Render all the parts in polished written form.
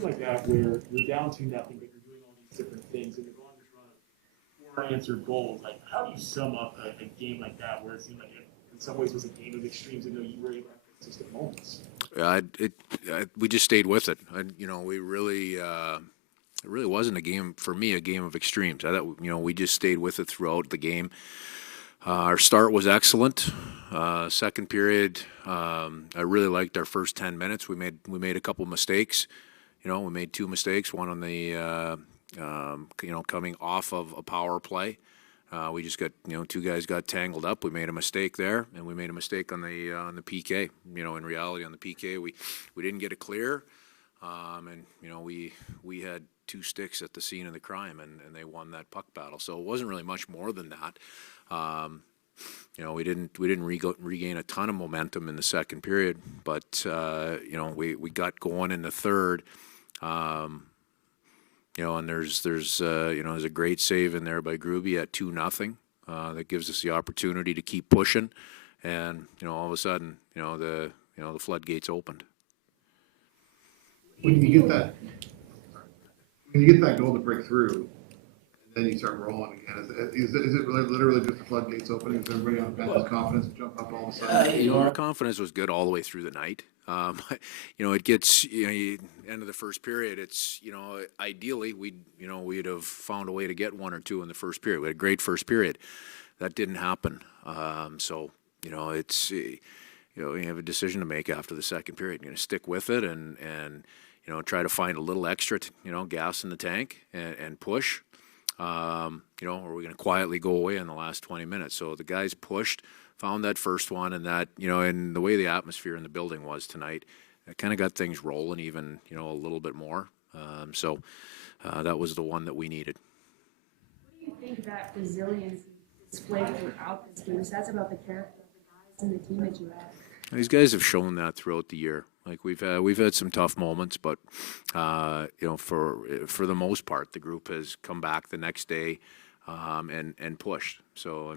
game like that where you're down 2-0, but you're doing all these different things, and you're going to run four unanswered goals. Like, how do you sum up a game like that where it seemed like it, in some ways, was a game of extremes, and though you were able to have consistent moments? We just stayed with it. We really. It really wasn't a game for me, a game of extremes. I thought, we just stayed with it throughout the game. Our start was excellent. Second period, I really liked our first 10 minutes. We made a couple mistakes. We made two mistakes. One on the coming off of a power play. We just got two guys got tangled up. We made a mistake there, and we made a mistake on the PK. In reality, on the PK, we didn't get it clear, and we had two sticks at the scene of the crime, and they won that puck battle. So it wasn't really much more than that. We didn't regain a ton of momentum in the second period, but we got going in the third. And there's a great save in there by Groovy at 2-0 that gives us the opportunity to keep pushing, and all of a sudden the floodgates opened. When you get that goal to break through, and then you start rolling again, is it really literally just the floodgates opening? Is everybody on bench's confidence to jump up all of a sudden? Our confidence was good all the way through the night. It gets end of the first period. It's ideally we'd have found a way to get one or two in the first period. We had a great first period. That didn't happen. It's you have a decision to make after the second period. You're going to stick with it and try to find a little extra gas in the tank and push. Or we're going to quietly go away in the last 20 minutes. So the guys pushed, found that first one, and that, and the way the atmosphere in the building was tonight, it kind of got things rolling even, a little bit more. That was the one that we needed. What do you think that resilience displayed throughout this game says about the character of the guys and the team that you have? These guys have shown that throughout the year. Like we've had some tough moments, but for the most part, the group has come back the next day and pushed. So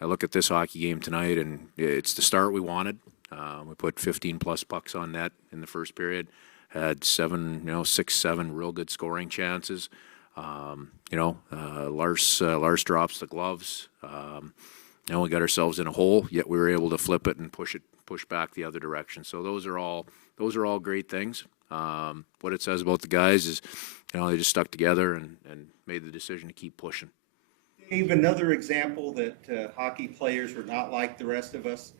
I look at this hockey game tonight, and it's the start we wanted. We put 15 plus pucks on net in the first period. Had 7 real good scoring chances. Lars drops the gloves. We got ourselves in a hole, yet we were able to flip it and push back the other direction. So those are all great things. What it says about the guys is, they just stuck together and made the decision to keep pushing. Dave, another example that hockey players are not like the rest of us.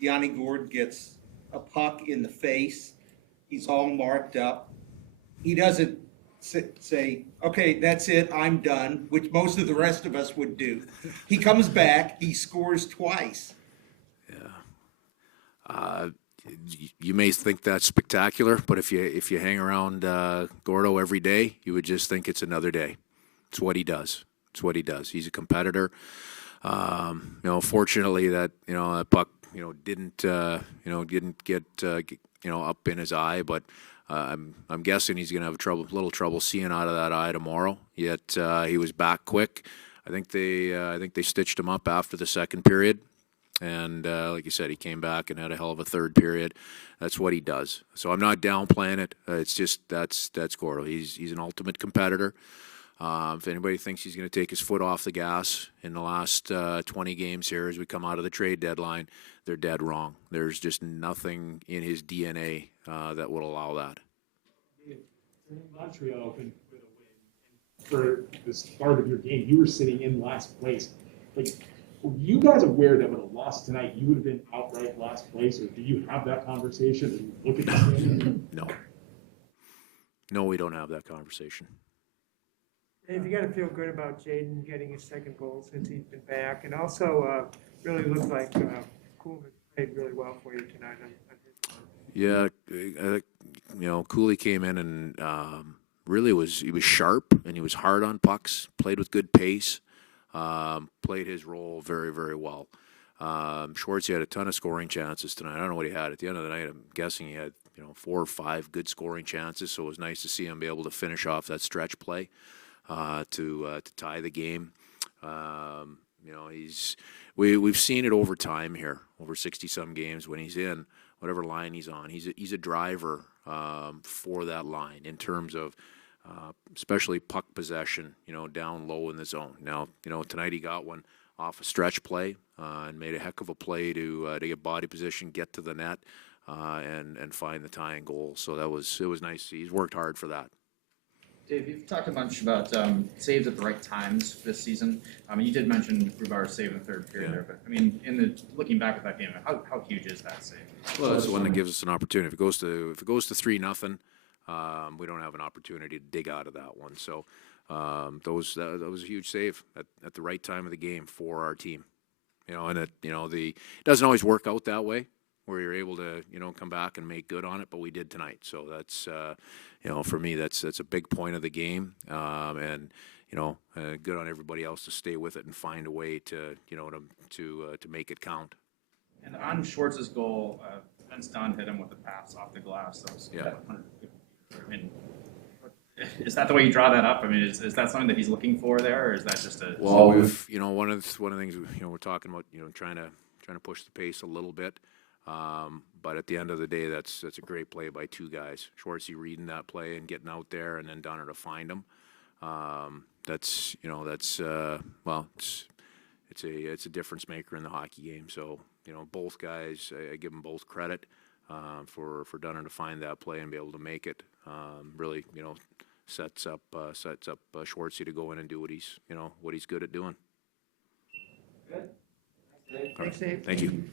Gianni Gourde gets a puck in the face. He's all marked up. He doesn't say, okay, that's it, I'm done, which most of the rest of us would do. He comes back, he scores twice. Yeah. You may think that's spectacular, but if you hang around Gordo every day, you would just think it's another day. It's what he does. He's a competitor. Fortunately that that puck didn't get up in his eye, but I'm guessing he's going to have little trouble seeing out of that eye tomorrow. Yet he was back quick. I think they stitched him up after the second period, and like you said, he came back and had a hell of a third period. That's what he does. So I'm not downplaying it. It's just that's Gordo. He's an ultimate competitor. If anybody thinks he's going to take his foot off the gas in the last 20 games here as we come out of the trade deadline, they're dead wrong. There's just nothing in his DNA that would allow that. Montreal opened with a win. For the start of your game, you were sitting in last place. Like, were you guys aware that with a loss tonight, you would have been outright last place, or do you have that conversation? Do you look at this game? No, we don't have that conversation. Dave, you got to feel good about Jaden getting his second goal since he's been back, and also really looks like Coolman played really well for you tonight on his part. Yeah, Cooley came in and really was sharp, and he was hard on pucks, played with good pace, played his role very, very well. Schwartz, he had a ton of scoring chances tonight. I don't know what he had at the end of the night. I'm guessing he had 4 or 5 good scoring chances, so it was nice to see him be able to finish off that stretch play. To tie the game. We've seen it over time here, over 60-some games when he's in, whatever line he's on. He's a driver for that line in terms of especially puck possession, down low in the zone. Now, tonight he got one off a stretch play and made a heck of a play to get body position, get to the net, and find the tying goal. So it was nice. He's worked hard for that. Dave, you've talked a bunch about saves at the right times this season. You did mention Grubauer's save in the third period there, but I mean, looking back at that game, how huge is that save? Well, that's the one that gives us an opportunity. If it goes to 3-0, we don't have an opportunity to dig out of that one. So that was a huge save at the right time of the game for our team. And it doesn't always work out that way where you're able to come back and make good on it, but we did tonight. So that's for me that's a big point of the game, and good on everybody else to stay with it and find a way to to make it count. And on Schwartz's goal, Vince Dunn hit him with a pass off the glass. That was 150. I mean, is that the way you draw that up? I mean, is that something that he's looking for there, or is that just a? Well, we've one of the things we're talking about, trying to push the pace a little bit. But at the end of the day, that's a great play by two guys. Schwartz reading that play and getting out there, and then Dunner to find him. It's a difference maker in the hockey game. So both guys, I give them both credit for Dunner to find that play and be able to make it. Really, sets up Schwartz to go in and do what he's good at doing. Good. All right. Thanks, Dave. Thank you.